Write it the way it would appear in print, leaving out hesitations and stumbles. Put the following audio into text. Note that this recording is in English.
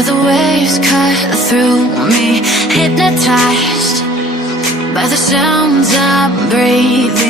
Feel the waves cut through me, hypnotized by the sounds I'm breathing